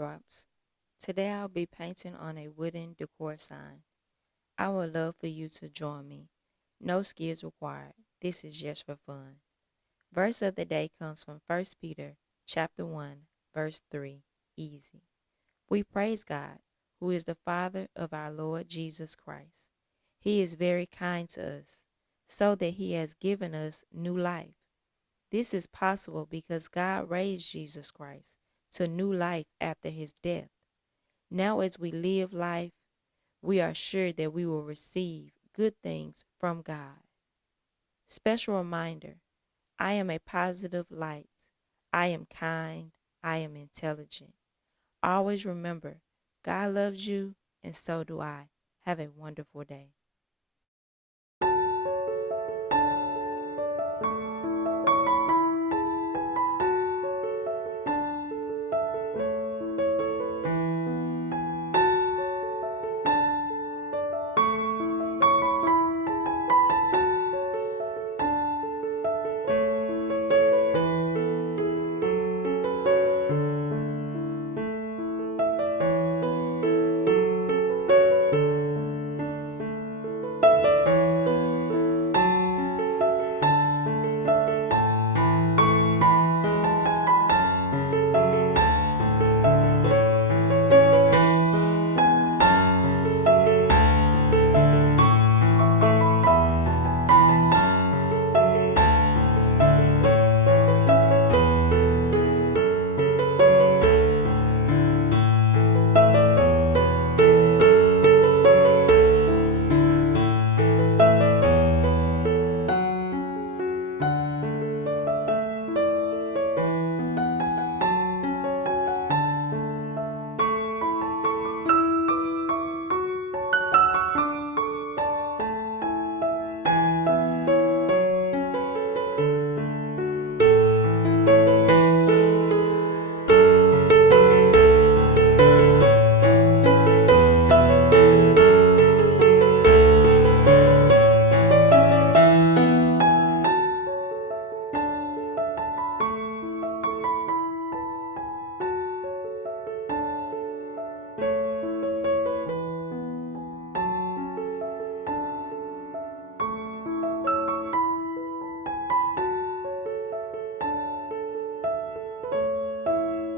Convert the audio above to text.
Drops. Today I'll be painting on a wooden decor sign. I would love for you to join me. No skills required. This is just for fun. Verse of the day comes from 1 Peter chapter 1, verse 3. Easy. We praise God, who is the Father of our Lord Jesus Christ. He is very kind to us, so that he has given us new life. This is possible because God raised Jesus Christ to new life after his death. Now, as we live life, we are sure that we will receive good things from God. Special reminder, I am a positive light. I am kind. I am intelligent. Always remember, God loves you, and so do I. Have a wonderful day.